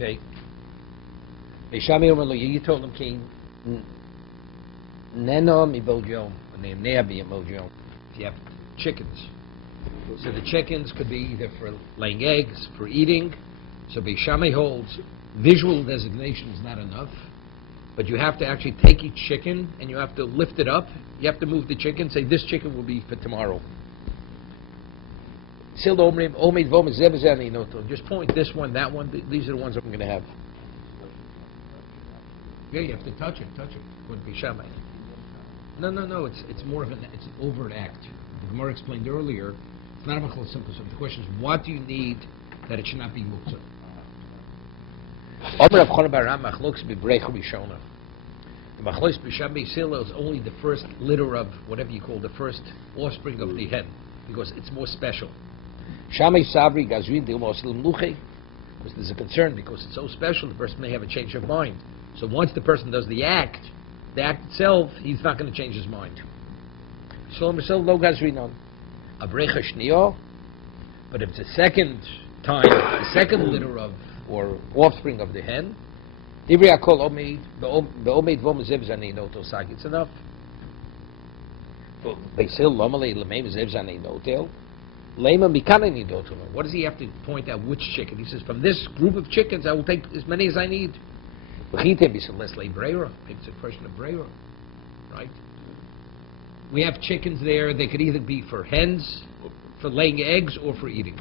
Okay. You told him, King, Neno mi boljom, if you have chickens. So the chickens could be either for laying eggs, for eating. So Beishamai holds visual designation is not enough, but you have to actually take each chicken and you have to lift it up. You have to move the chicken, say this chicken will be for tomorrow. Just point this one, that one, these are the ones I'm going to have. Yeah, you have to touch it, Wouldn't be Beishamai. No, it's more of an overt act. The Gemara explained earlier, it's not a machal simple. So the question is, what do you need that it should not be muktzah? The machlois b'shamei silo is only the first litter of whatever you call the first offspring of the hen, because it's more special. Shamei sabri gazrin dilmos l'mluche, because there's a concern because it's so special, the person may have a change of mind. So once the person does the act itself, he's not going to change his mind. But if it's a second time, the second litter of or offspring of the hen, it's enough. What does he have to point out? Which chicken? He says, from this group of chickens, I will take as many as I need. Maybe it's a question of breira, right? We have chickens there. They could either be for hens, for laying eggs, or for eating.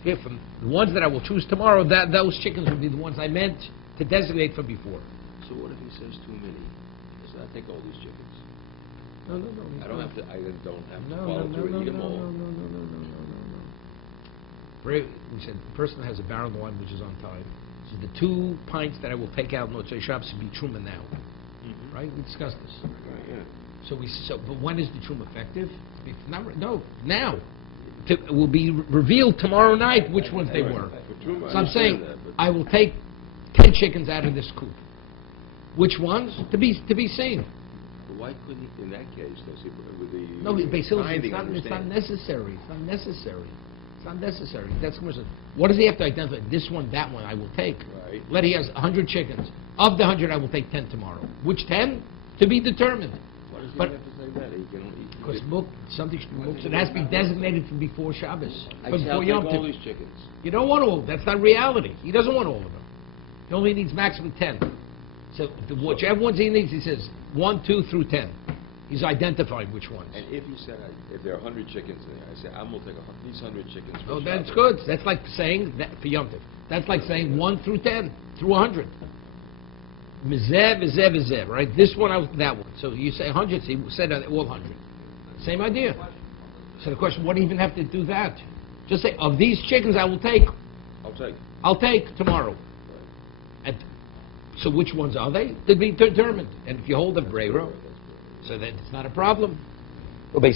Okay, from the ones that I will choose tomorrow, those chickens will be the ones I meant to designate from before. So what if he says too many? He says, I take all these chickens. No. I don't have to follow through and eat them all. No. We said the person has a barrel of wine which is on time. So the 2 pints that I will take out in Motzei Shabbos should be truma now. Mm-hmm. Right? We discussed this. Right, yeah. But when is the truma effective? Now. It will be revealed tomorrow night which ones they were. So I'm saying I will take 10 chickens out of this coop. Which ones? To be seen. But why couldn't he, in that case, with the no, it's not necessary. That's what does he have to identify? This one, that one, I will take. Right. He has 100 chickens. Of the 100, I will take 10 tomorrow. Which 10? To be determined. Why does he have to say that? Because something should be muktzah. It has to be designated from before Shabbos. I'll take all these chickens. You don't want all. That's not reality. He doesn't want all of them. He only needs maximum 10. So whichever ones he needs, he says 1, 2 through 10. He's identifying which ones. And if he said, if there are 100 chickens in there, I say, I'm going to take these 100 chickens. Oh, that's good. That's like saying that for Yom Tov. That's like saying 1 through 10 through 100. Mizev, right? This one, that one. So you say 100. So he said all 100. Same idea. So the question, what do you even have to do that? Just say, of these chickens I will take. I'll take tomorrow. Right. And so which ones are they? To be determined. And if you hold a breira, so then it's not a problem. From here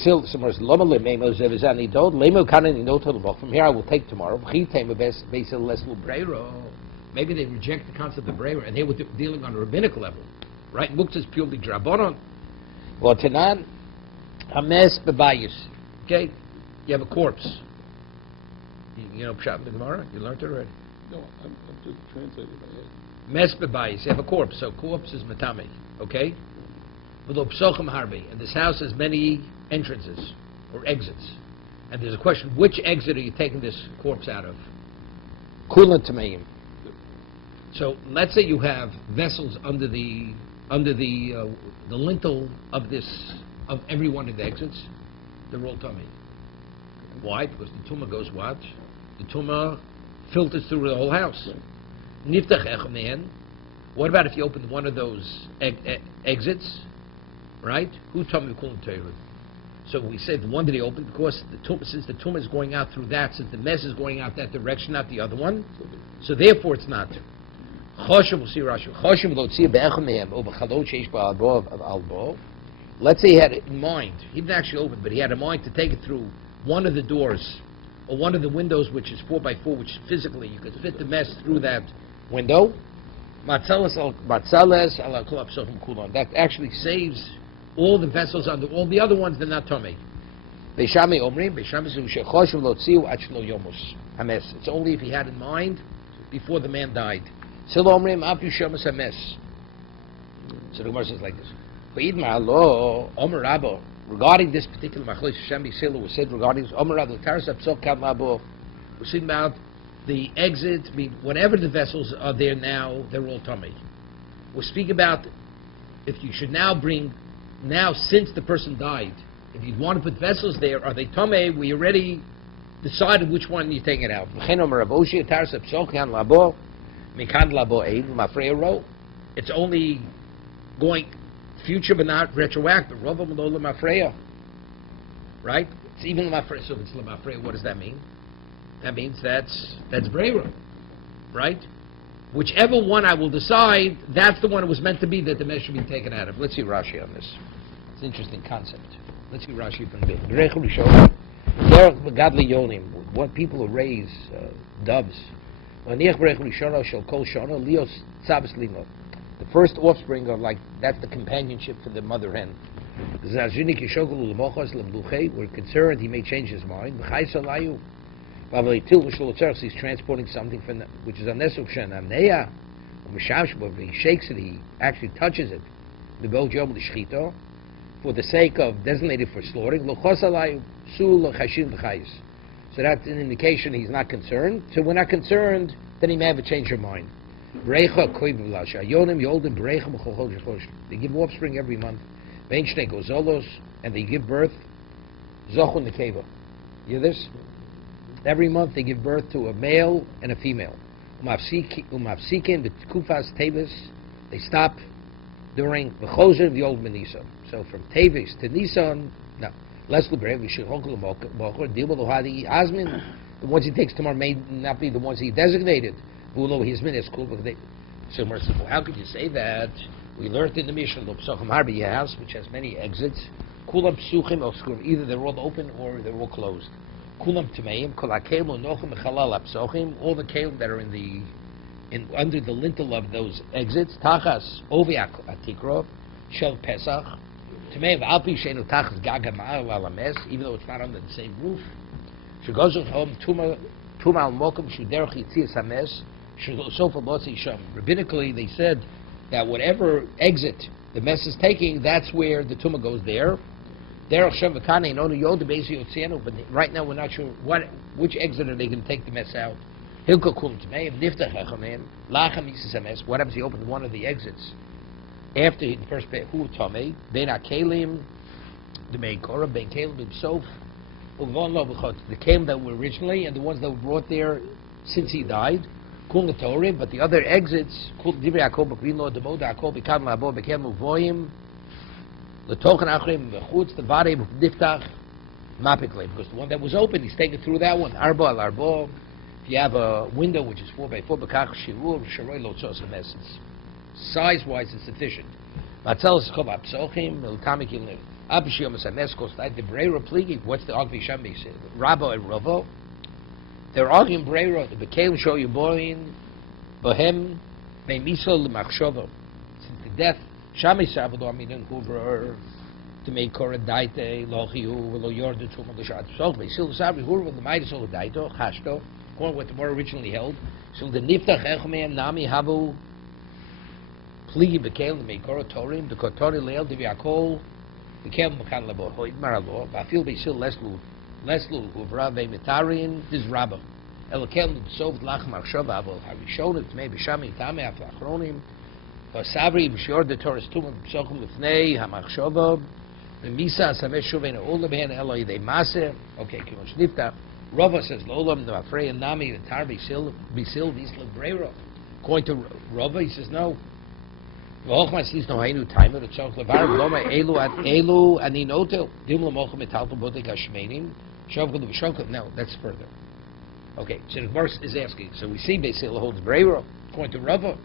I will take tomorrow. Maybe they reject the concept of breira, and they were dealing on a rabbinical level. Right? Muktzah is purely drabanan. Okay? You have a corpse. You know Pshat in the Gemara? You learned it already? No, I'm just translating it. Mes bebayis. You have a corpse. So corpse is matame. Okay? And this house has many entrances or exits. And there's a question, which exit are you taking this corpse out of? Kulan tameim. So let's say you have vessels under the lintel of every one of the exits. They're all tummy. Why? Because the tumah goes what? The tumah filters through the whole house. Niftach echman. What about if you open one of those exits? Right? Who tumah kulan teirud? So we said the one that he opened because since the tumah is going out through that, since the mess is going out that direction, not the other one. So therefore, it's not. Let's say he had it in mind. He didn't actually open, but he had in mind to take it through one of the doors or one of the windows, which is 4x4, which physically you could fit the mess through that window. That actually saves all the vessels under all the other ones. They're not tummy. It's only if he had in mind before the man died. So the Gemara says like this. Regarding this particular Machlokes Hashem Yisrael was said regarding this, we're speaking about the exit, whenever the vessels are there now, they're all tummy. We're speaking about if you should now bring, now since the person died, if you want to put vessels there, are they tummy? We already decided which one you're taking it out. It's only going future but not retroactive. Right? It's even Lamafreya. So if it's Lamafreya, what does that mean? That means that's Breira. Right? Whichever one I will decide, that's the one it was meant to be that the mesh should be taken out of. Let's see Rashi on this. It's an interesting concept. Let's see Rashi from the what people who raise doves. The first offspring are like, that's the companionship for the mother hen. We're concerned he may change his mind. He's transporting something from the, which is unnecessary. He shakes it, he actually touches it. For the sake of designated for slaughtering. So that's an indication he's not concerned. So we're not concerned, then he may have a change of mind. They give offspring every month. And they give birth. You hear this? Every month they give birth to a male and a female. They stop during the Choser of the old Nisan. So from Tevis to Nisan, no. The ones he takes tomorrow may not be the ones he designated. So merciful. How could you say that? We learned in the Mishnah, which has many exits. Either they're all open or they're all closed. All the kelim that are under the lintel of those exits. Tachas ovi atikro shel pesach. Even though it's not under the same roof. Rabbinically, they said that whatever exit the mess is taking, that's where the tumah goes there. But right now we're not sure which exit are they going to take the mess out. What happens if you open one of the exits? After the first pay, who Tomei, Ben Akelim, the Meikora, Ben Kalim himself, the Kalim that were originally and the ones that were brought there since he died, Kulatorim, but the other exits, because the one that was open, he's taken through that one. Arba al Arba. If you have a window which is 4x4, size-wise, it's sufficient. What's the Agvi Shami said? Rabbo and Ravo. They're arguing Breira. The Bekelim show you boring. Bohem may misol l'machshava. Since the death, Shami Savado Aminan Hoover to make Korah Daite, Lochiu, Lo Yorda Tumah L'Shat Sok, Sil Savri Hoover, the Midas Ol Daito, Chashto, according to what the more originally held. So the Niftach Echmean Nami Havu. Pligi Bekelim to make Korah Torim, the Kotori Leil Diviakol, Bekelim Mekan Labo, Hoid Maralo, Bafil Besil Leslu Huvra, Vemitarin, this Rabba. Elakelim Sov Lach Machshava, Harishon, maybe Shami Tame, Aflachronim, Savri, Bishor, the Torres Tumah, Psokum Lifnei, Hamachshava, the Misa, Samesh Shuven, Olaben, Eloi, de Mase, okay, Kimosh Nifta. Rava says, Lolam, the Afrei, and Nami, the Tar, Bisil, Visla Breira. According to Rava, he says, no. What's the reason? No, that's further. Okay, so the verse is asking. So we see Beisil holds Breira, according to Rava.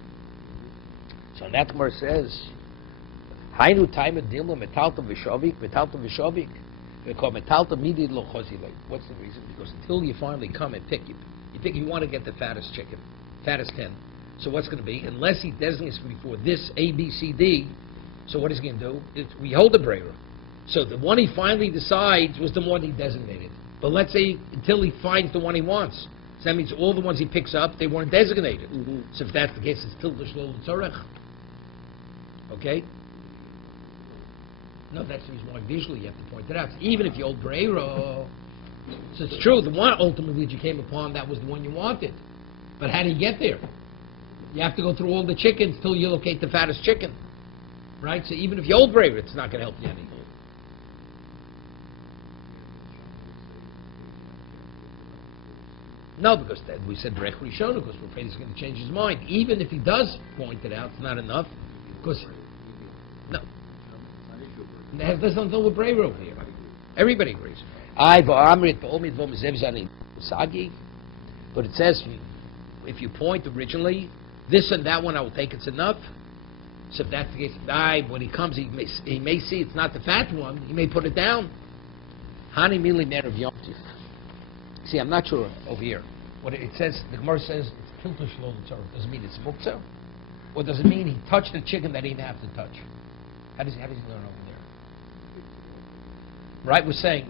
So that verse says, Hainu Taima Dilma Metalta Vishavik. They call Metalta Midi Lo Chozile. What's the reason? Because until you finally come and pick, you want to get the fattest chicken, fattest hen. So what's going to be? Unless he designates before this A, B, C, D, so what is he going to do? We hold the Breira. So the one he finally decides was the one he designated. But let's say until he finds the one he wants. So that means all the ones he picks up, they weren't designated. Mhm. So if that's the case, it's tilta shlo l'tzorech. Okay? No, that's the reason why visually you have to point it out. So even if you hold Breiro, so it's true, the one ultimately that you came upon, that was the one you wanted. But how do you get there? You have to go through all the chickens till you locate the fattest chicken. Right? So even if you hold Breiro, it's not going to help you any. No, because we said Rech Rishona, because we're afraid he's going to change his mind. Even if he does point it out, it's not enough, because no, it has nothing to do with Breiro here. Everybody agrees. But it says, if you point originally, this and that one I will take, it's enough. So if that's the case, when he comes, he may see it's not the fat one, he may put it down. Hani mili ner of Yom Tif. See, I'm not sure over here. What it says, the Gemara says it's tilta shlo l'tzorech. Does it mean it's muktzah? Or does it mean he touched the chicken that he didn't have to touch? How does he learn over there? Right, we're saying.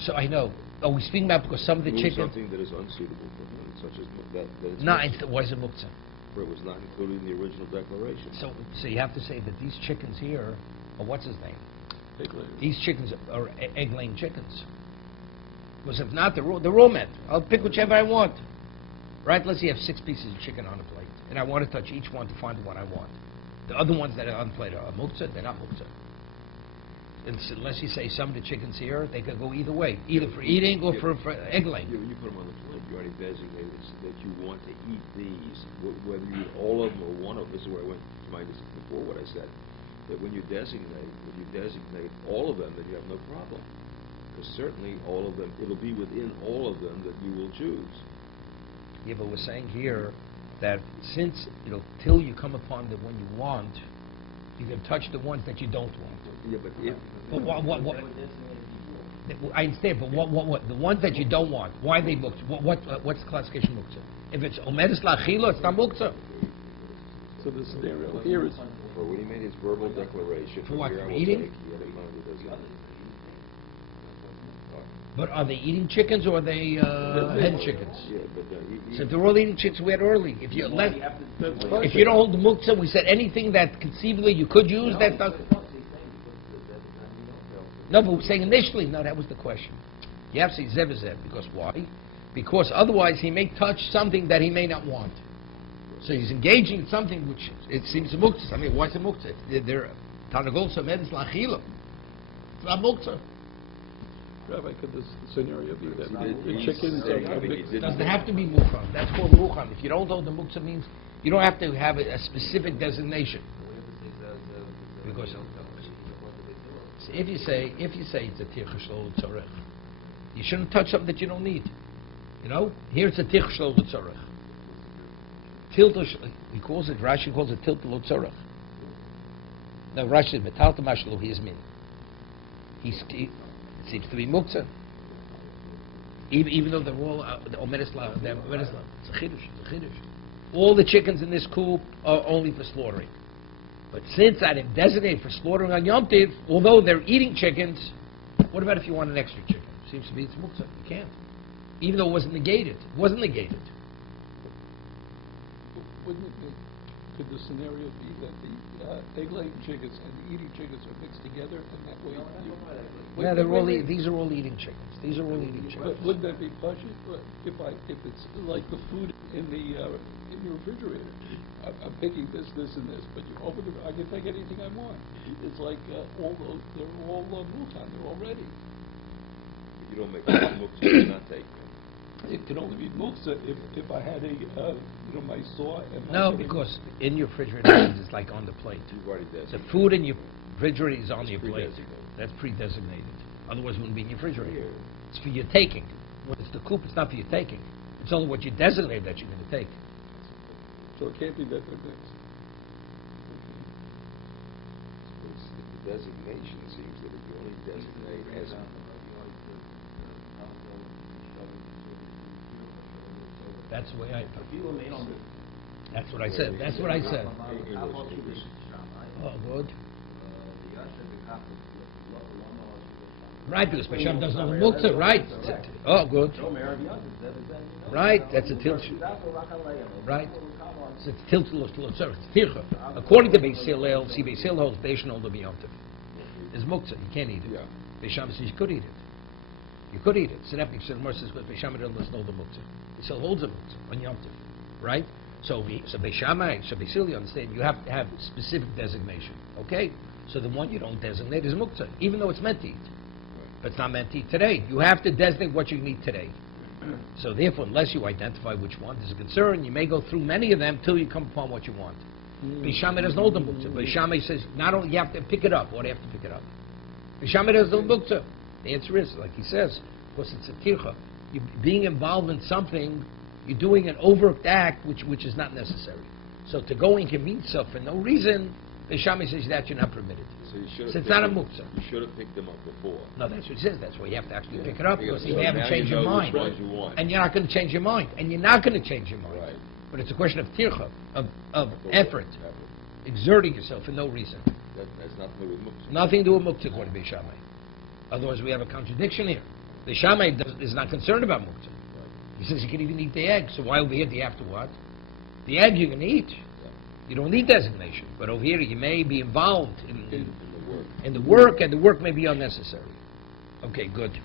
So I know. Are we speaking about because some of the chicken? Something that is unsuitable for him, such as that is No, why is it muktzah? where it was not included in the original declaration. So you have to say that these chickens here, or what's his name? Egg-laying. These chickens are egg-laying chickens. Because if not, they're raw meat. I'll pick whichever I want. Right? Let's say you have 6 pieces of chicken on a plate, and I want to touch each one to find the one I want. The other ones that are on the plate are muktzah, they're not muktzah. Unless you say some of the chickens here, they could go either way, either for eating or for egg laying. You put them on the plate. You already designated that you want to eat these, whether you eat all of them or one of them. This is where I went to my decision before what I said. That when you designate, if you designate all of them, then you have no problem. Because certainly all of them, it'll be within all of them that you will choose. Yeah, but we're saying here that since, till you come upon the one you want, you can touch the ones that you don't want. Yeah, but if... But what? I understand, but what? The ones that you don't want, why are they muktzah? What's the classification muktzah? If it's omedes la'achila, it's not muktzah. So the scenario here is For when he made his verbal declaration... For what, here I for will eating? take, he had in mind it as a- But are they eating chickens or are they hen chickens? Yeah, but So if they're all eating chickens, we had early. If you that's if you don't hold the muktzah, we said anything that conceivably you could use, that does. No, but we're saying initially, no, that was the question. You have to say zev is zev, because why? Because otherwise he may touch something that he may not want. So he's engaging in something which it seems a muktzah. I mean, what's a muktzah? They're tanagol samedis la'achila. It's not muktzah. Rabbi, could this scenario be that the He's chickens saying, are I mean, he mixed? didn't- Doesn't have to be mukham. That's called mukham. If you don't hold the muktzah, means you don't have to have a specific designation. Because if you say it's a tircha shlo l'tzorech, you shouldn't touch something that you don't need. Here it's a tircha shlo l'tzorech. Tilta, he calls it. Rashi calls it tilta l'tzorech. No, Rashi says metalta mashlo he is min. It seems to be muktzah. Even though they're all omedes la, it's a chiddush. It's a chiddush. All the chickens in this coop are only for slaughtering. But since I didn't designate for slaughtering on Yom Tiv, although they're eating chickens, what about if you want an extra chicken? Seems to be it's muktzah. You can't. Even though it wasn't negated. It wasn't negated. Wouldn't it be, could the scenario be that the egg-laying chickens and the eating chickens are mixed together, and that way you... Yeah, these are all eating chickens. These are all eating chickens. Wouldn't that be pashut? If it's like the food in your refrigerator, I'm picking this, and this, but you open it, I can take anything I want. It's like they're all mutan, they're all ready. You don't make a muktzah, you're not taking it. It can only be muktzah if I had my saw and... No, because in your refrigerator it's like on the plate. You've already The designated. food in your refrigerator is on your plate. Pre-designated. That's pre-designated. Otherwise, it wouldn't be in your refrigerator. Yeah. It's for your taking. When it's the coop, it's not for your taking. It's only what you designate that you're going to take. So it can't be that they're mixed. The designation seems that if you only designate as... That's the way I. That's what I said. That's what I said. Oh, good. Right, because Beisham doesn't have a muktzah, right? Oh, good. Right, that's a tilt. Right. So it's tilt tircha. According to Beis Hillel, see Beis Hillel holds Beis Nolda b'yomtiv. It's muktzah, you can't eat it. Beisham says you could eat it. You could eat it. So that makes sense. Says Beisham doesn't hold the muktzah. He still holds a muktzah on yomtiv, right? So Beis Hillel, understand, you have to have specific designation. Okay? So the one you don't designate is muktzah, even though it's meant to eat. But it's not meant to eat today. You have to designate what you can eat today. So therefore, unless you identify which one, there's a concern. You may go through many of them till you come upon what you want. Beis Shammai doesn't hold the muktzah. Beis Shammai says, not only you have to pick it up, or you have to pick it up. Beis Shammai doesn't hold muktzah. The answer is, like he says, because it's a tircha. You're being involved in something, you're doing an overt act which is not necessary. So to go inconvenience yourself for no reason, Beis Shammai says that you're not permitted. So it's not a muktzah. You should have picked them up before. No, that's what he says. That's why you have to actually pick it up, because you haven't changed your mind. And you're not going to change your mind. And you're not going to change your mind. Right. But it's a question of tircha, of effort, exerting yourself for no reason. That's nothing to do with muktzah. Nothing to do with muktzah, according to Beis Shammai. Otherwise, we have a contradiction here. Beis Shammai is not concerned about muktzah. He says you can even eat the egg. So why over here do you have to what? The egg you can eat. You don't need designation. But over here you may be involved in the work, and the work may be unnecessary. Okay, good.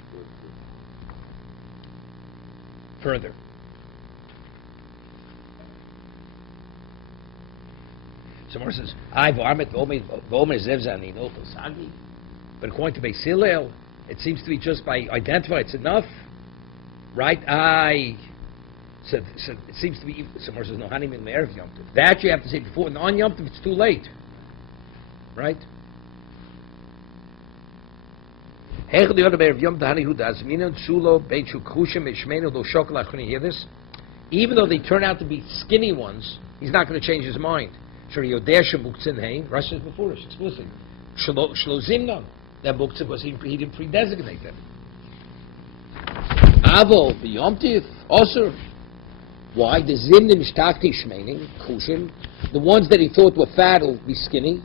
Further. Someone says, but according to Beis Hillel, it seems to be just by identify, it's enough. Right? So it seems to be, someone says, no, Hanim in Me'erev Yom Tov. That you have to say before, and on Yom Tov it's too late. Right? Hear this? Even though they turn out to be skinny ones, he's not going to change his mind. Rashi says before us, explicitly. Shlozimna, that muktzah was he didn't pre-designate them. Avo b'yomtiv also. Why? The zimnim shtakti shmenim kushim, the ones that he thought were fat will be skinny.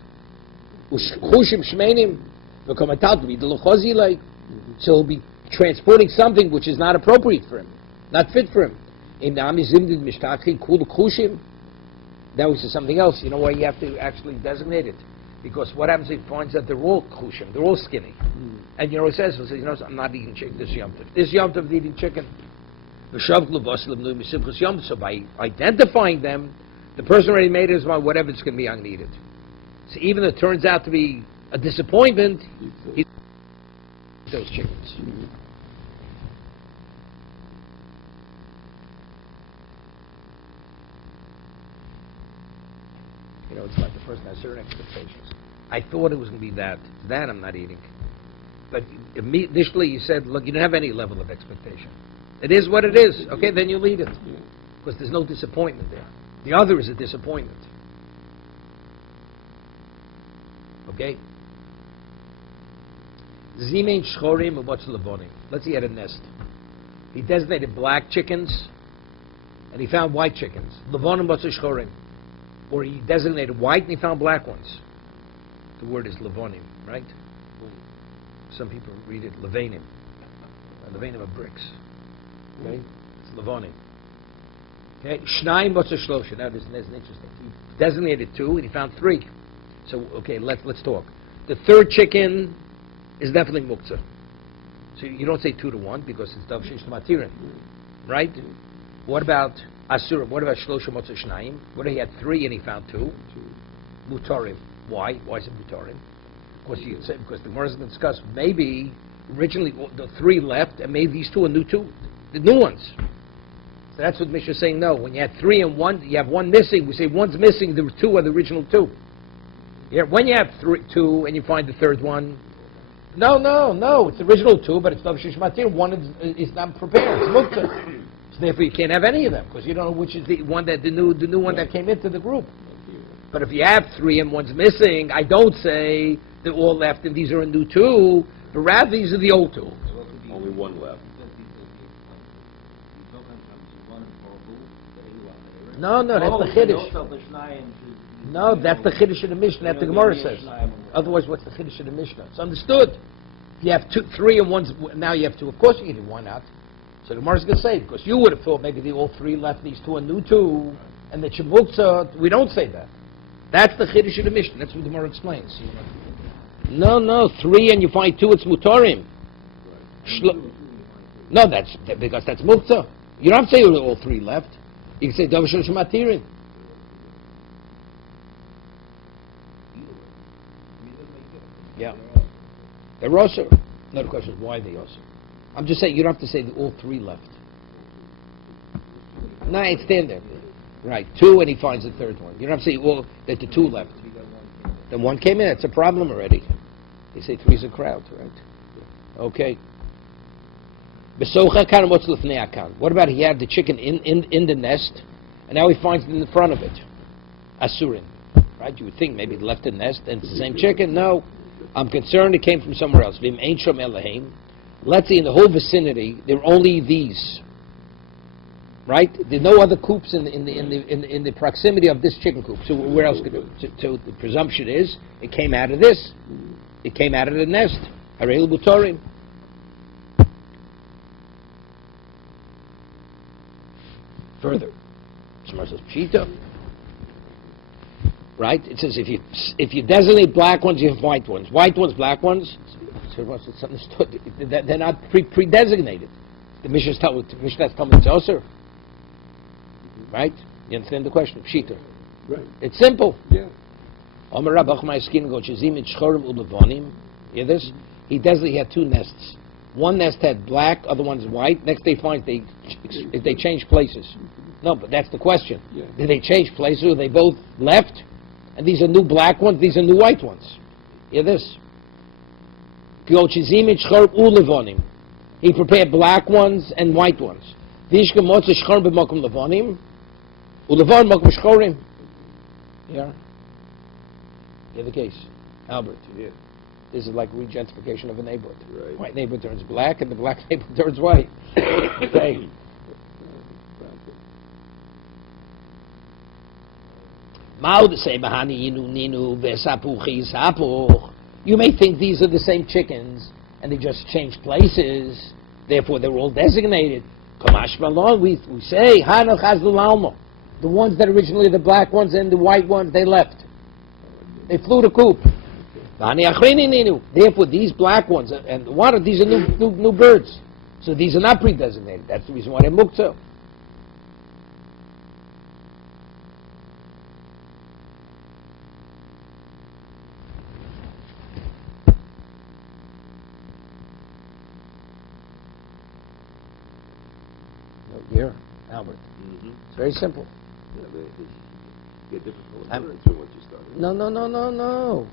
Kushim shmenim, the commentators be the lochazi like. So he'll be transporting something which is not appropriate for him, not fit for him. In nami zimnim shtakti kul kushim. Now he says something else. You know why you have to actually designate it? Because what happens if he finds that they're all kushim, they're all skinny. And you know what he says? He says, you know, I'm not eating chicken this Yom Tov. This Yom Tov eating chicken. So by identifying them, the person already made his mind, whatever it's going to be, I'm going to eat it. So even if it turns out to be a disappointment, he eats those chickens. You know, it's like the person has certain expectations. I thought it was going to be that. That I'm not eating. But initially you said, look, you don't have any level of expectation. It is what it is. Okay, then you'll eat it. Because there's no disappointment there. The other is a disappointment. Okay? Zimein shchorim u'botz levonim. Let's say he had a nest. He designated black chickens, and he found white chickens. Levonim botz shchorim. Or he designated white, and he found black ones. The word is levonim, right? Some people read it levanim. Levanim are bricks. Okay? It's levonim. Okay? Shnayim botz shlosha. Now there's an interesting. He designated two, and he found three. So, okay, let's talk. The third chicken is definitely muktzah. So you don't say 2-1 because it's dav sheish matirin, right? What about asurim? What about shlosha motzah shnayim? What if he had 3 and he found 2? Mutarim. Why? Why is it mutarim? Because the Gemara is going to discuss maybe originally the 3 left, and maybe these 2 are new 2, the new ones. So that's what Mishnah is saying. No, when you had 3 and 1, you have 1 missing. We say 1's missing. The 2 are the original 2. Yeah, when you have 2 and you find the third one, no, it's the original 2, but it's dav sheish matir. 1 is not prepared. It's muktzah. So therefore, you can't have any of them because you don't know which is the one that the new one that came into the group. But if you have 3 and 1's missing, I don't say they're all left and these are a new 2, but rather these are the old 2. Only 1 left. No, that's the chiddush. No, that's the chiddush of the Mishnah that the Gemara says. Otherwise, what's the chiddush of the Mishnah? It's understood. you have two, three, and one's now you have two. Of course, you can do one out. So the Gemara's going to say, because you would have thought maybe all three left, these two are new two, and the Chemuktzah, we don't say that. That's the Chiddush of the Mishnah. That's what the Gemara explains. No, three and you find two, it's Mutorim. No, that's because that's Muktzah. You don't have to say all three left. You can say Davashon Shematirin. Yeah. They're also. Another question is why they also. I'm just saying you don't have to say that all three left. No, it's standard. Right, two, and he finds the third one. You don't have to say that the two left. Then one came in. It's a problem already. They say three's a crowd, right? Okay. What about he had the chicken in the nest, and now he finds it in the front of it? Asurin. Right? You would think maybe it left the nest, and it's the same chicken. No. I'm concerned it came from somewhere else. Let's say in the whole vicinity, there are only these. Right? There are no other coops in the proximity of this chicken coop. So where else could it? So the presumption is it came out of this. It came out of the nest. Harei Butorim. Further, Shemar says Pshita. Right? It says if you designate black ones, you have white ones. White ones, black ones. It's understood. They're not pre-designated. The Mishnah's Talmud Tzosser. Right? You understand the question? Pshita. Right. It's simple. Yeah. Hear this? He had two nests. One nest had black, other one's white. Next they find they change places. No, but that's the question. Yeah. Did they change places or they both left? And these are new black ones, these are new white ones. Hear this? He prepared black ones and white ones. Yeah. Hear the case. Albert. Yeah. This is like regentification of a neighborhood. Right. White neighborhood turns black, and the black neighborhood turns white. Okay. You may think these are the same chickens, and they just changed places. Therefore, they're all designated. We say the ones that originally the black ones and the white ones they left. They flew the coop. Therefore, these black ones and these are new birds. So these are not pre-designated. That's the reason why they're muktzah. Here, Albert. Mm-hmm. It's very simple. Yeah, they get different I'm- colors from what you started. No.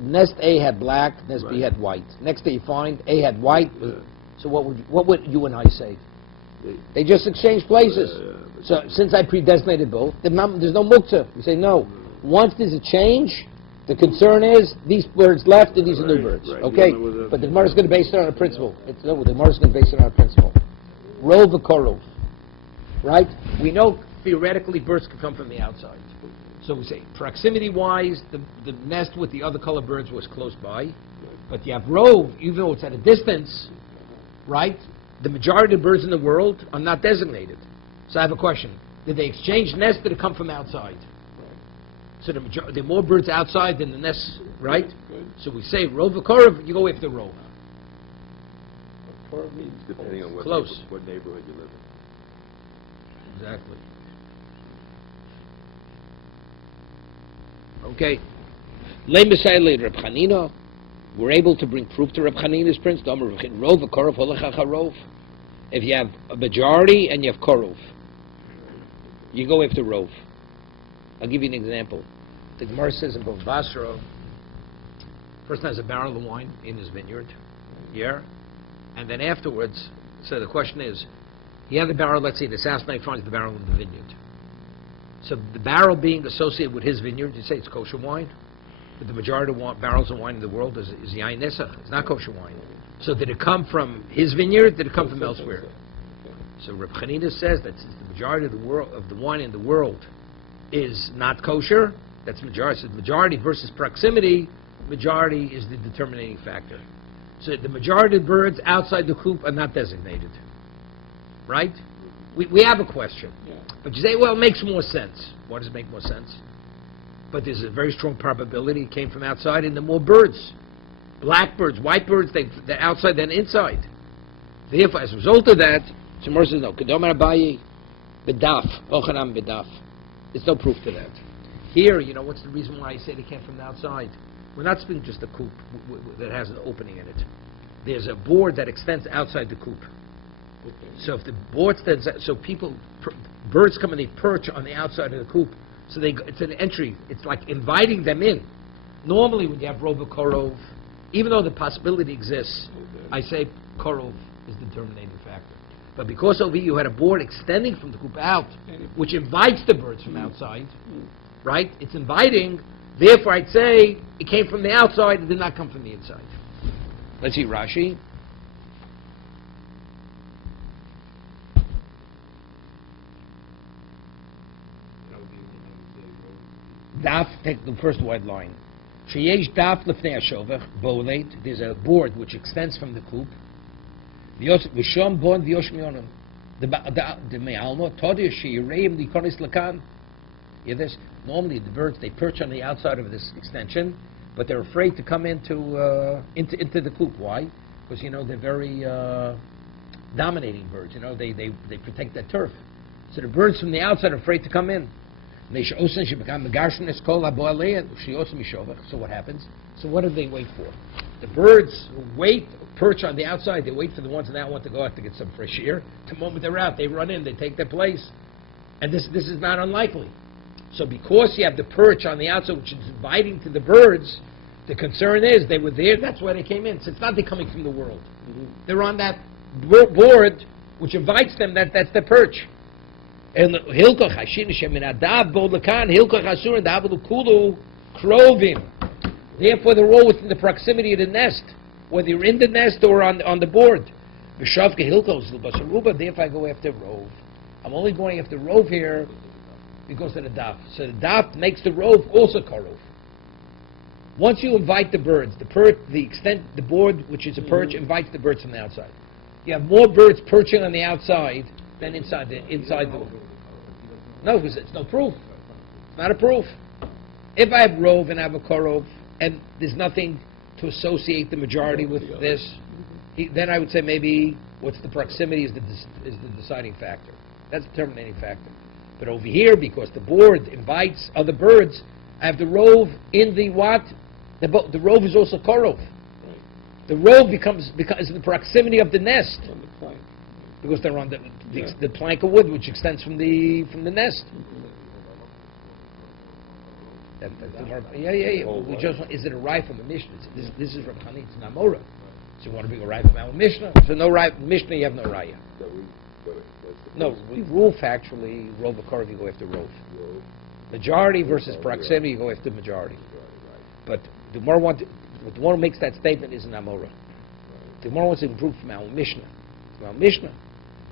Nest A had black, nest B Right. had white. Next day you find A had white. Yeah. So what would you and I say? They- They just exchanged places. but- So since I predesignated both, there's no muktzah. You say no. Once there's a change, the concern is these birds left and these are new Right, birds. right. Okay, You know, but the Gemara is going to base it on a principle. The Gemara is going to base it on a principle. Rov v'korov. Right? We know theoretically birds can come from the outside. So we say proximity-wise, the nest with the other color birds was close by. But you have rov, even though it's at a distance, right? The majority of the birds in the world are not designated. So I have a question. Did they exchange nests or did it come from outside? So there are more birds outside than the nests, right? Good. So we say rov v'korov, you go after rov. Korov means Depending on Close. what neighborhood you live in. Exactly. Okay. Reb Chanina, we're able to bring proof to Reb Chanina's principle. If you have a majority and you have korov, you go after rov. I'll give you an example. The Gemara says in Bava Basra, person has a barrel of wine in his vineyard, yeah, and then afterwards, so the question is, he had the barrel, let's say this house night finds the barrel in the vineyard. So the barrel being associated with his vineyard, you say it's kosher wine, but the majority of barrels of wine in the world is yain nesach. It's not kosher wine. So did it come from his vineyard? Did it come from elsewhere? So Reb Chanina says that since the majority of the wine in the world is not kosher, that's majority. So majority versus proximity, majority is the determining factor. So the majority of the birds outside the coop are not designated. Right? We have a question. Yeah. But you say, well, it makes more sense. Why does it make more sense? But there's a very strong probability it came from outside, and the more birds. Black birds, white birds, they're outside than inside. Therefore, as a result of that, Shemar says, no, Kedomar Abaye, Bedaf, Ochanam Bedaf. There's no proof to that. Here, what's the reason why I say they came from the outside? We're not speaking just a coop that has an opening in it. There's a board that extends outside the coop. Okay. So if the board extends, birds come and they perch on the outside of the coop. So it's an entry. It's like inviting them in. Normally, when you have Rova Korov, even though the possibility exists, Okay. I say Korov is the terminating factor. But because over here you had a board extending from the coop out, which invites the birds from outside, right? It's inviting. Therefore, I'd say it came from the outside. It did not come from the inside. Let's see Rashi. Daf, take the first white line. Sheyesh daf lefnei hashovech boleit. There's a board which extends from the coop. V'shom bon v'yosh mionim. The me'almo todi sheyireim likonis lakan. Hear this? Normally the birds, they perch on the outside of this extension, but they're afraid to come into the coop. Why? Because they're very dominating birds. They protect that turf. So the birds from the outside are afraid to come in. So what happens? So what do they wait for? The birds perch on the outside. They wait for the ones that want to go out to get some fresh air. The moment they're out, they run in, they take their place. And this is not unlikely. So because you have the perch on the outside, which is inviting to the birds, the concern is they were there, that's why they came in. So it's not they're coming from the world. They're on that board, which invites them, that's the perch. And Hilkoch Hashin Shem in Adav Bodlakan, Hilkoch Asur and Davu Kulu Krovim. Therefore they're all within the proximity of the nest, whether you're in the nest or on the board. B'shavke Hilkoch Zilbasaruba, therefore I go after Rove. I'm only going after Rove here because of the Daf. So the Daf makes the Rove also Karov. Once you invite the birds, the board, which is a perch, invites the birds from the outside. You have more birds perching on the outside than inside the. No, because it's no proof. It's not a proof. If I have Rove and I have a Korov, and there's nothing to associate the majority with this, then I would say maybe what's the proximity is the deciding factor. That's the terminating factor. But over here, because the board invites other birds, I have the Rove in the what? The Rove is also Korov. Right. The Rove becomes the proximity of the nest. On the plank. Because they're on the plank of wood, which extends from the nest. Yeah. We just is it a right from a Mishnah? This is from Hanitz Namora. So you want to bring a right from our Mishnah? So no right Mishnah, you have no raya. No, we rule factually. Rove Korov, you go after Rove. Majority versus proximity, you go after majority. But the one who makes that statement is an Amora. The Gemara wants to prove from our Mishnah. From our Mishnah,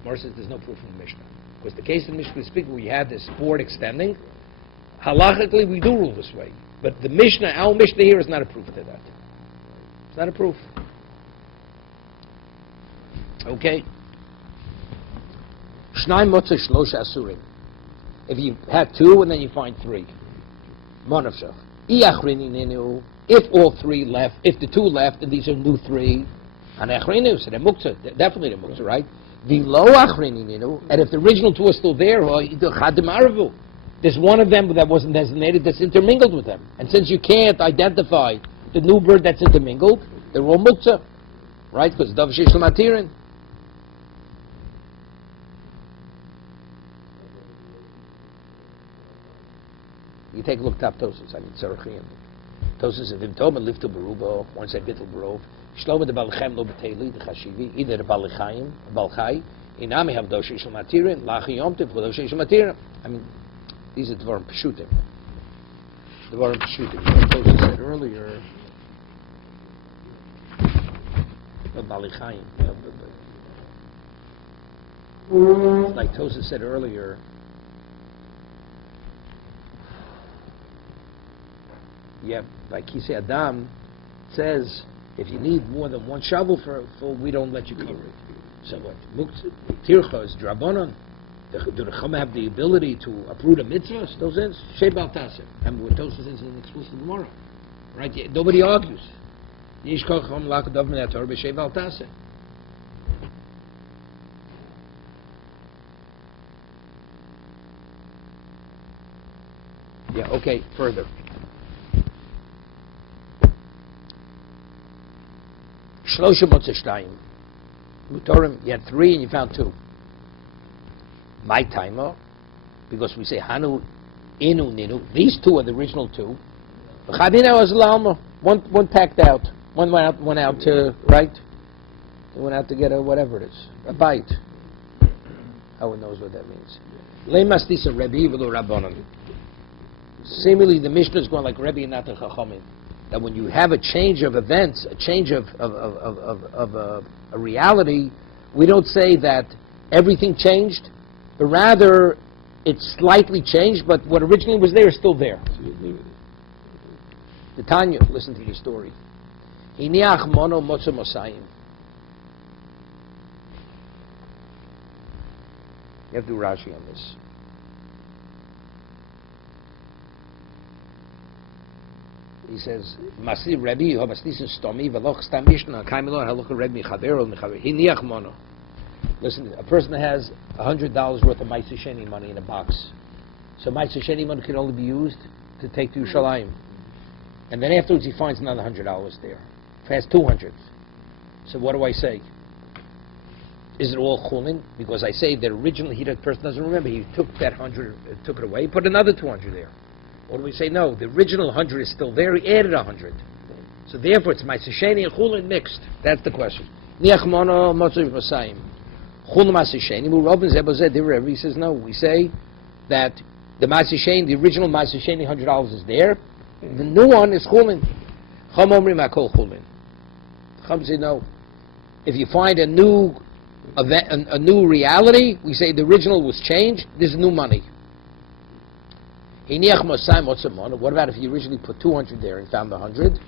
Gemara says there's no proof from the Mishnah. Because the case in Mishnah we speak, where you had this board extending, halachically we do rule this way. But the Mishnah, our Mishnah here is not a proof to that. It's not a proof. Okay? Shnai motzah shlosh asurim. If you have two and then you find three. Monafshach. If all three left, if the two left, and these are new three, and Achrei, so they're muktzah, definitely they're muktzah, right? The low Achrei, and if the original two are still there, there's one of them that wasn't designated that's intermingled with them. And since you can't identify the new bird that's intermingled, they're all muktzah, right? Because Dav Sheish Lamatirin. You take a look at Tosis. Tzarachim. Tosis and Vimtom and Lifto Berubo. One said Bittel Berov. Shlomo the Balchem lo Beteli the Chashivi. Either the Balchayim, Balchai. Inami have Doshi Shlomatirin. Lachi Yomtiv Doshi Shlomatirin. I mean, these are Dvarim Peshutim. Dvarim Peshutim. Tosis said earlier. Balchayim. Like Tosis said earlier. Yeah, like Kisei Adam says If you need more than one shovel for we don't let you cover it. So what? Tircha is drabanan. Do the Chum have the ability to uproot a mitzvah? Those is Shebal Tasser. And what Tosfos is an exclusive Gemara. Right? Nobody argues. Yish Kol Chum Lakadav Min HaTorah B'Shebal Tasser. Yeah, okay, further. Shlosha Motzeshtayim. Mutorim, you had 3 and you found 2. My timer, because we say Hanu, Inu, Ninu. These 2 are the original 2. Chadina was Lalma. One packed out. One went out to, right? They went out to get a whatever it is. A bite. How one knows what that means. Leimastisa Rebbe v'lo Rabbanon. Seemingly the Mishnah is going like Rebbe and not the Chachamim. That when you have a change of events, a change of a reality, we don't say that everything changed, but rather it's slightly changed, but what originally was there is still there. The Tanya, listen to the story. Hiniach mono motza mosayim. You have to do Rashi on this. He says, "Masir Rebbe, you have a stomi, v'loch stam mishna, kaimelo halacha Rebbe michavero michavero. Hiniach mono." Listen, a person has $100 worth of Ma'aseh Sheni money in a box. So Ma'aseh Sheni money can only be used to take to Yerushalayim. And then afterwards he finds another $100 there. He has 200. So what do I say? Is it all chulin? Because I say that originally the person doesn't remember. He took that 100, took it away, put another 200 there. Or do we say, no, the original 100 is still there, he added 100. So therefore it's Ma'aseh Sheni and chulin mixed. That's the question. Niach mono motzav masayim. Chulin Ma'aseh Sheni, Rabban Zebazeh Divrei. He says, no, we say that the Ma'aseh Sheni, the original Ma'aseh Sheni $100 is there. The new one is chulin. Chum omrim hakol chulin. Chum say, no. If you find a new event, a new reality, we say the original was changed, this is new money. What about if you originally put 200 there and found the 100?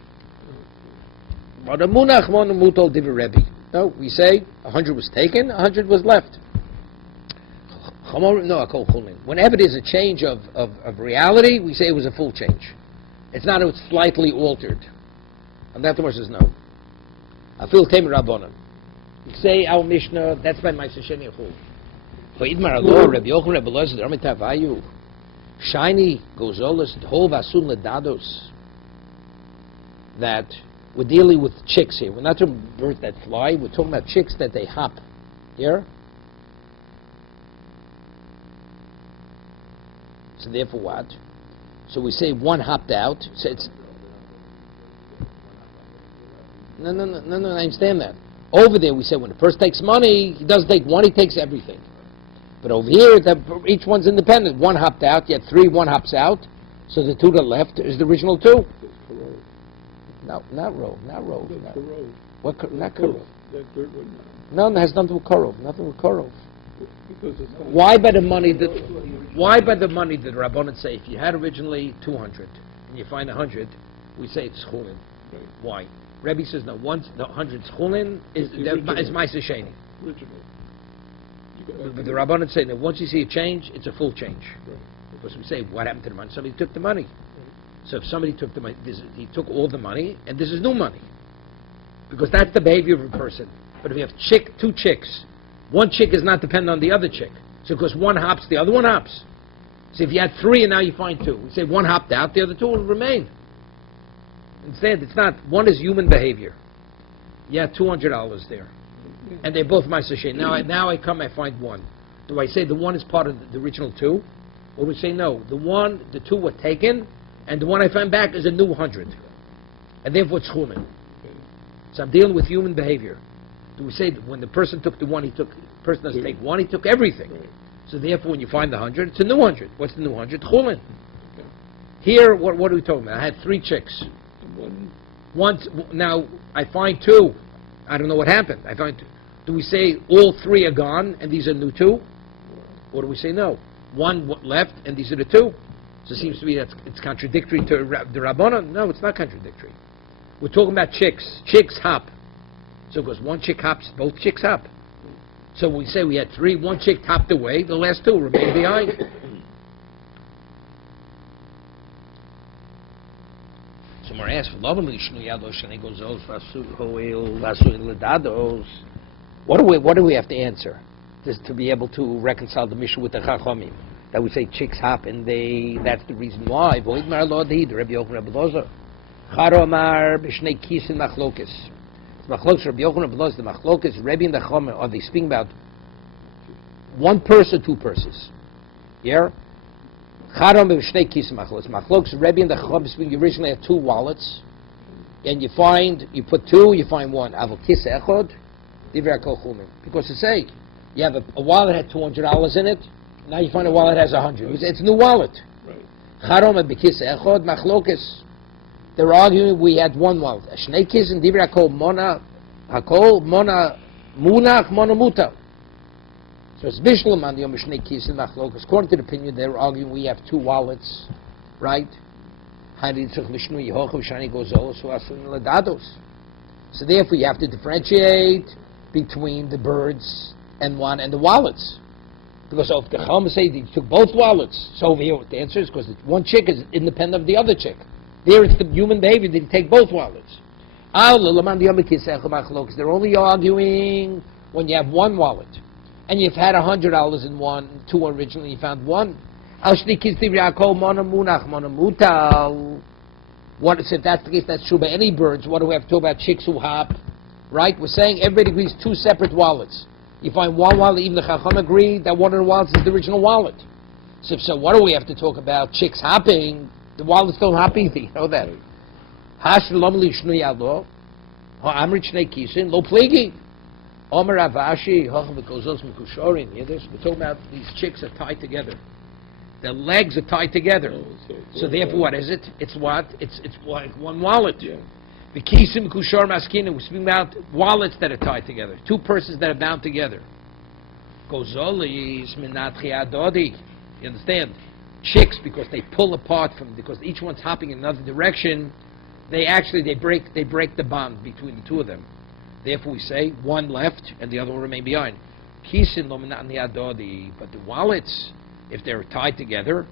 No, we say 100 was taken, 100 was left. Whenever there's a change of reality, we say it was a full change. It's not, it's slightly altered. And that the Gemara says no. I feel Tamer Rabbanan. Say our Mishnah, that's by Ma'aseh Sheni Chul. For Idmar Allah, Rabbi Yochanan, Rabbi Elazar, Rabbi Tavayu, Shiny Gozolas, Hov Asun Ledados, that we're dealing with chicks here. We're not talking about birds that fly, we're talking about chicks that they hop. Here? So therefore what? So we say one hopped out, so it's... No, I understand that. Over there, we say when the person takes money, he doesn't take one, he takes everything. But over here, each one's independent. One hopped out, you had 3, one hops out. So the 2 to the left is the original 2. No, not row. What? Not Karov. That third one. No, it has nothing with Karov. Nothing with Karov. Why by the money that Rabbanan say if you had originally 200 and you find 100, we say it's chulin. Right. Why? Rebbe says no. Once the 100's chulin is Ma'aseh Sheni. But the Rabbanan say that once you see a change, it's a full change. Right. Because we say what happened to the money? Somebody took the money. Right. So if somebody took the money, he took all the money, and this is new money. Because that's the behavior of a person. But if you have 2 chicks, one chick is not dependent on the other chick. So because one hops, the other one hops. So if you had 3 and now you find 2, we say one hopped out, the other 2 will remain. Instead, it's not. One is human behavior. You have $200 there, and they're both Ma'aseh Sheni. Now I come, I find 1. Do I say the 1 is part of the original 2, or we say no? The 2 were taken, and the one I find back is a new 100, and therefore it's chulin. So I'm dealing with human behavior. Do we say that when the person took the 1, the person doesn't take 1, he took everything. Right. So therefore, when you find the 100, it's a new 100. What's the new 100? Chulin. Okay. Here, what are we talking about? I had 3 chicks. Now I find 2. I don't know what happened. I find 2. Do we say all 3 are gone and these are new 2? Or do we say no? 1 left and these are the 2? So it seems to me that it's contradictory to the Rabbanan. No, it's not contradictory. We're talking about chicks. Chicks hop. So it goes one chick hops, both chicks hop. So we say we had three, one chick hopped away, the last two remain behind. So we're asked, what do we have to answer? Just to be able to reconcile the Mishnah with the Chachamim. That we say chicks hop and that's the reason why. Machlokes Rabbi Yochanan Rabbi the Machlokes Rebbe and the Chomer, are they speaking about one purse or two purses? Yeah? Charom b'shnei kisim machlokes. Machlokes Rebbe and the Chomer speaking. You originally had two wallets, and you put two, you find one. Avol kis echod, divrei kol chumim. Because to say, you have a wallet that had $200 in it. Now you find a wallet that has 100. It's a new wallet. Charom b'kis echod machlokes. They're arguing we had one wallet. Shnei kis and divrei kol mona munach mona muta. So it's bishlam on the yom shnei kis and machlokas. According to the opinion, they're arguing we have two wallets, right? So therefore, you have to differentiate between the birds and the wallets. Because if the Chacham say they took both wallets, so over here the answer is because one chick is independent of the other chick. There it's the human behavior, they take both wallets. They're only arguing when you have one wallet. And you've had $100 in one, two originally, you found one. What if that's the case, that's true by any birds. What do we have to talk about chicks who hop? Right? We're saying everybody agrees two separate wallets. You find one wallet, even the Chacham agreed that one of the wallets is the original wallet. So what do we have to talk about? Chicks hopping. The wallets don't hop either, you know that. Lo pligi. Omer Avashi, hear this? We're talking about these chicks are tied together. Their legs are tied together. So therefore, what is it? It's what? It's like one wallet. The kisim kushor maskina. We're speaking about wallets that are tied together. Two purses that are bound together. Gozolis minatchi adodi. You understand? Chicks, because they pull apart because each one's hopping in another direction. They break the bond between the two of them. Therefore, we say one left and the other one remain behind. Kisin lo minatchi adodi. But the wallets, if they're tied together,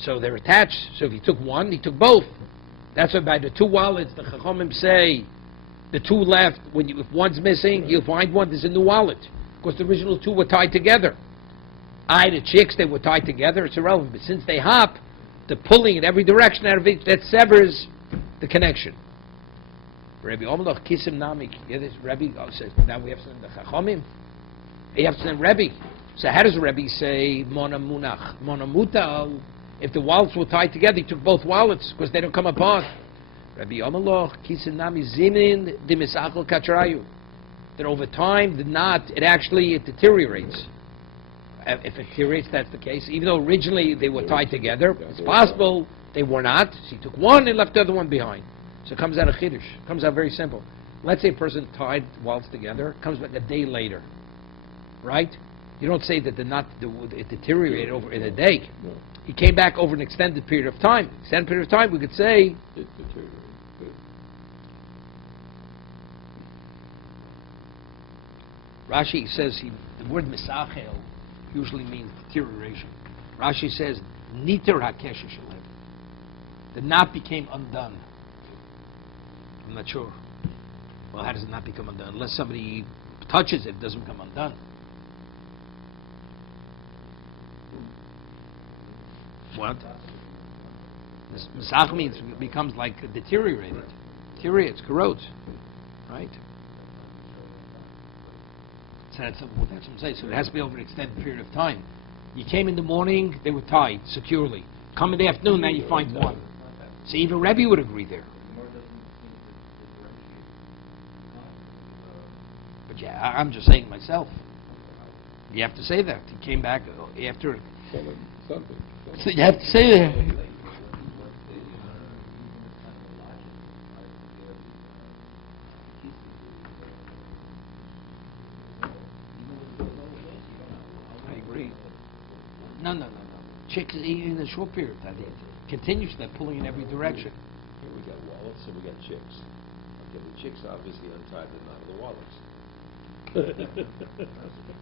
so they're attached. So if he took one, he took both. That's why by the two wallets, the Chachamim say, the two left, if one's missing, you'll find one, there's a new wallet. Because the original two were tied together. The chicks, they were tied together, it's irrelevant. But since they hop, they're pulling in every direction out of each, that severs the connection. Rabbi Omelach Kisim Namik. Rabbi says, now we have to the Chachamim. You have to send Rabbi. So how does Rabbi say, Mona Munach, Mona Mutal? If the wallets were tied together, he took both wallets because they don't come apart. Rabbi Omelach Kisim Nami Zinin Dimisachel Kachrayu. That over time, the knot, it deteriorates. If it deteriorates, that's the case. Even though originally they were tied together, it's possible they were not. So he took one and left the other one behind. So it comes out of Chiddush. It comes out very simple. Let's say a person tied wallets together, comes back a day later. Right? You don't say that it deteriorated over in a day. No. He came back over an extended period of time. Extended period of time, we could say... It deteriorated. Rashi says the word misachel usually means deterioration. Rashi says, Niter hakesha shalev. The knot became undone. I'm not sure. Well, how does it not become undone? Unless somebody touches it, it doesn't become undone. What? Misach means it becomes like deteriorated. Deteriorates, corrodes. Right? So that's what I'm saying. So it has to be over an extended period of time. You came in the morning, they were tied securely. Come in the afternoon, now you find one. So even Rebbe would agree there. But yeah, I'm just saying myself. You have to say that. He came back after. Something. So you have to say that. I agree. No. Chicks in a short period of time. It continues that pulling in every direction. Here we got wallets and we got chicks. chicks obviously untied the knot of the wallets.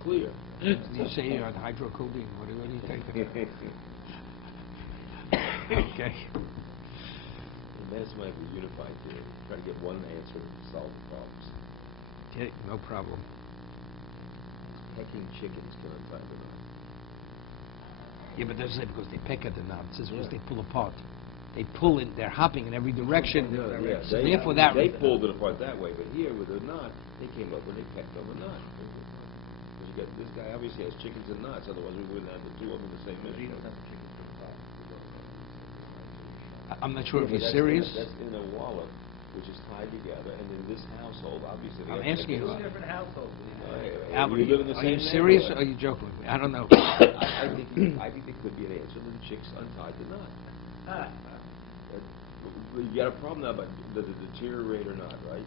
Clear. Do you say you're on hydrocodone? What do you think? Okay. And that's my unified theory. Try to get one answer to solve the problems. Okay, no problem. Pecking chickens can untie the knot. Yeah, but that's not because they peck at the knot. It says because Yeah. they pull apart. They pull in, they're hopping in every direction. Yeah, So therefore that... they pulled it apart that way, but here with the knot, they came up and they pecked on the knot. Because you got, this guy obviously has chickens and knots, otherwise we wouldn't have the two of them in the same minute. I'm not sure if Yeah, but he's serious. That's in a wallet, which is tied together, and in this household, obviously... I'm asking you. Different households. Albert, you live in the are same you serious or neighborhood. are you joking with me? I don't know. I think there could be an answer that the chicks untied the knot. You got a problem now about does it deteriorate or not, right?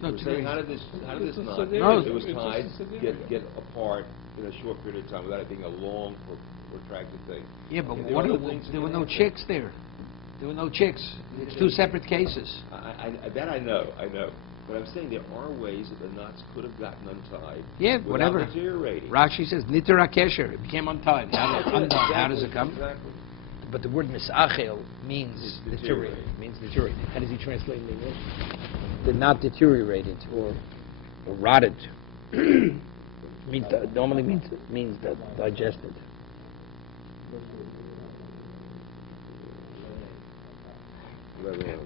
No, We're saying, how did this It's a knot? scenario. It was It's a tied, scenario. get apart in a short period of time without it being a long, protracted thing. Yeah, but There what? are other things that There were can no happen. chicks there. There were no chicks. It's two separate cases. That I know. But I'm saying there are ways that the knots could have gotten untied. Yeah, without whatever. deteriorating. Rashi says nitera kesher. It became untied. How does it come? Exactly. But the word misachel means It's deteriorate. deteriorate. Means deteriorate. How does he translate it in English? Did not deteriorated or rotted. Normally means that digested. Level on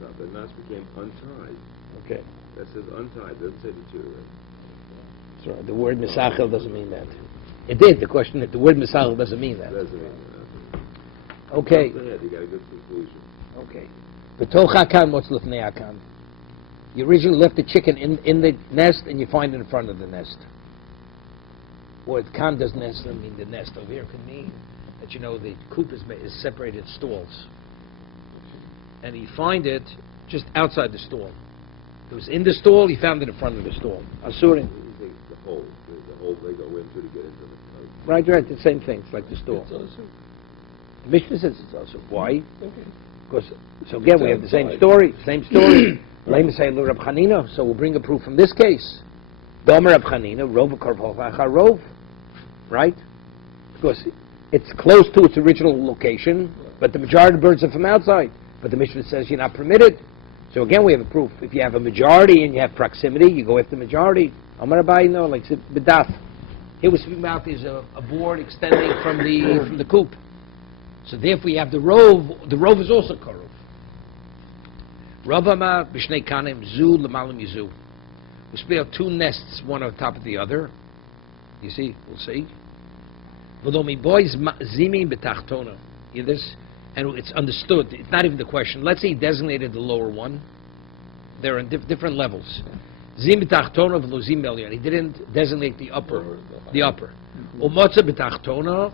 top. The knots became untied. Okay. That says untied, doesn't say deteriorate. So the word misachel doesn't mean that. It did. The question is, the word misachel doesn't mean that. Doesn't mean that. Okay. Go ahead, you got a good conclusion. Okay. B'toch hakan what's lifnei hakan. You originally left the chicken in the nest, and you find it in front of the nest. Or kan doesn't necessarily mean the nest. Over here can mean that the coop is separated stalls, and you find it just outside the stall. It was in the stall. You found it in front of the stall. Asurin. You think the hole they go into to get into the... Right. The same thing. It's like the stall. It's also, The Mishnah says it's also. Why? okay. Because, so again, we have the same story. Lema say Rab Chanina, so we'll bring a proof from this case. Domer Rab Chanina, Rov Karvov Achar Rov. Right? Because it's close to its original location, but the majority of birds are from outside. But the Mishnah says you're not permitted. So again, we have a proof. If you have a majority and you have proximity, you go after majority. Amar Abai, no, like B'daf. Here we're speaking about is a board extending from the coop. So therefore you have the rov. The rov is also korov. Rav Amar b'shnei kanim zu l'malam yizu. We speak of two nests, one on top of the other. You see, we'll see. V'lo boys zimi b'tachtona. Hear this? And it's understood. It's not even the question. Let's say he designated the lower one. They're on different levels. Zim b'tachtona v'lo zim elyon. He didn't designate the upper. The upper. Umotza b'tachtona.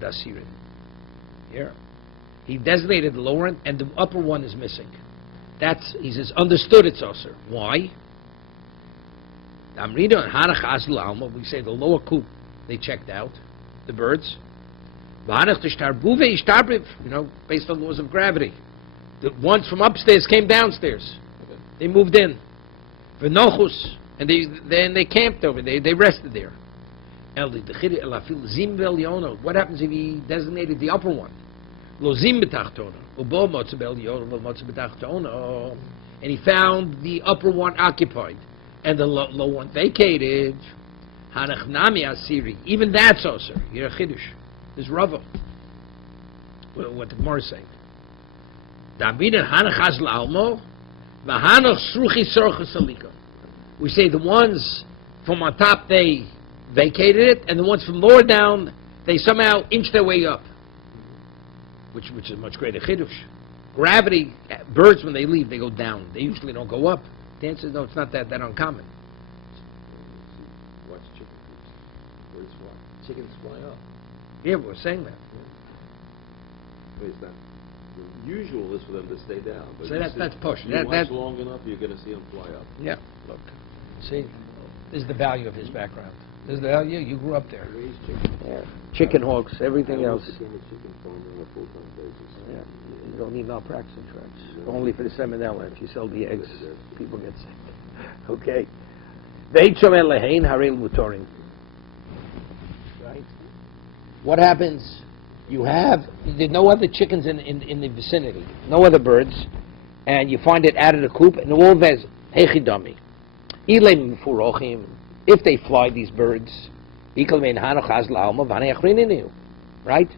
That's here. Here. He designated the lower end, and the upper one is missing. That's, he says, understood it's usher. Why? We say the lower coop, they checked out, the birds. Based on laws of gravity. The ones from upstairs came downstairs. They moved in. And they camped over there. They rested there. What happens if he designated the upper one? And he found the upper one occupied and the low one vacated. Even that's also you're a chiddush. There's Rava. What the Gemara is saying. We say the ones from on top they vacated it, and the ones from lower down, they somehow inch their way up, which is a much greater chiddush. Gravity, birds when they leave, they go down. They usually don't go up. The answer is no, it's not that uncommon. Watch chicken coops. Birds fly. Chickens fly up. Yeah, we're saying that. But it's not. The usual is for them to stay down. But So you that's push. You watch long enough, you're going to see them fly up. Yeah, look. See, this is the value of his background. You grew up there. Raise chicken. Yeah. Chicken hawks, everything I else. also became a chicken farmer on a full-time basis. Yeah. You don't need malpractice insurance. Only for the salmonella. If you sell the eggs, people get sick. Okay. Veitzom elehein harei mutorim. Right. What happens? There's no other chickens in the vicinity, no other birds, and you find it out of the coop, and the wolf says, "Hechidami, ilem furochim." If they fly, these birds, right?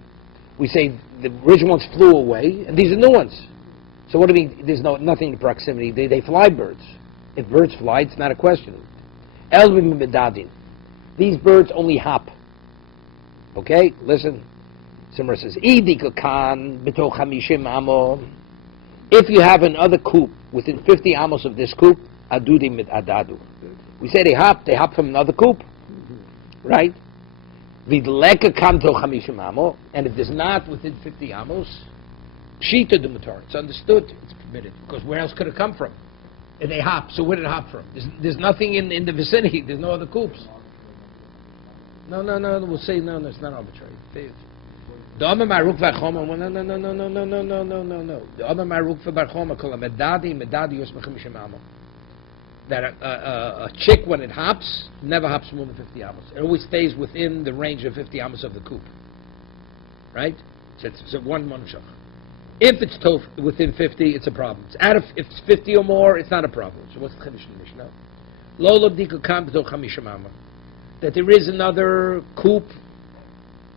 We say the original ones flew away, and these are new ones. So what do you mean? There's nothing in proximity. They fly birds. If birds fly, it's not a question. These birds only hop. Okay, listen. Simra says, if you have another coop within 50 amos of this coop, adudi mit adadu. We say they hop from another coop, right? Vidleka kanto chamishim amo, and if there's not within 50 amos, pshita de mutar. It's understood, it's permitted, because where else could it come from? And they hop, so where did it hop from? There's nothing in the vicinity, there's no other coops. No, we'll say no, it's not arbitrary. The Amar Maruk v'Achoma, no. The Amar Maruk v'Achoma call medadi yosmachim shemamo. That a chick, when it hops, never hops more than 50 amos. It always stays within the range of 50 amos of the coop. Right? So it's one shach. If it's within 50, it's a problem. If it's 50 or more, it's not a problem. So what's the chiddush in the Mishnah? Lo l'bdika kam b'toch chamishim amos. That there is another coop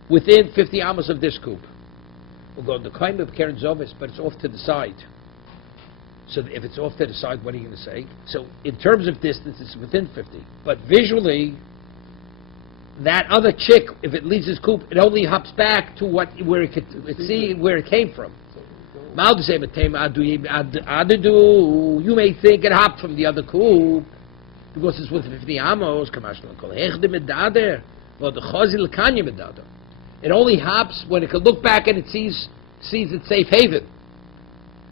within 50 amos of this coop. We'll go the kind of Karen Zovis, but it's off to the side. So if it's off to the side, what are you going to say? So in terms of distance, it's within 50. But visually, that other chick, if it leaves his coop, it only hops back to where it could see where it came from. You may think it hopped from the other coop because it's within 50 amos. It only hops when it can look back and it sees its safe haven.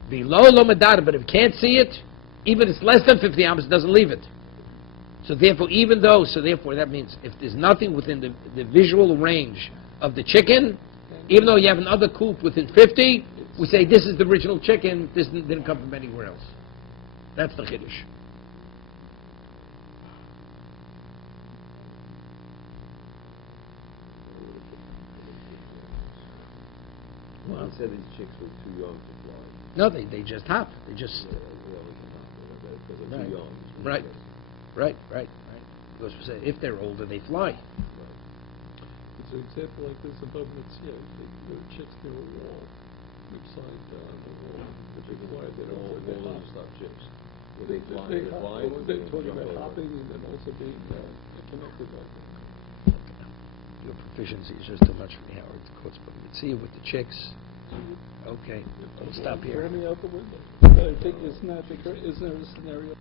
Below lo medada, but if it can't see it, even if it's less than 50 amos, it doesn't leave it. So therefore that means if there's nothing within the visual range of the chicken, even though you have another coop within 50, we say this is the original chicken, this didn't come from anywhere else. That's the chiddush. Well, said these chicks were too young to fly. No, they just hop. They just... Because they're too young. Right. Because we say if they're older, they fly. It's an example like this above Mitzvah. There were chicks near a wall, beside the wall. They don't stop chicks. They're talking about hopping and then also being connected like that. Your proficiency is just too much for me, Howard. Let's see you with the chicks. Okay, we'll stop here. Throw me out the window. I think isn't there a scenario?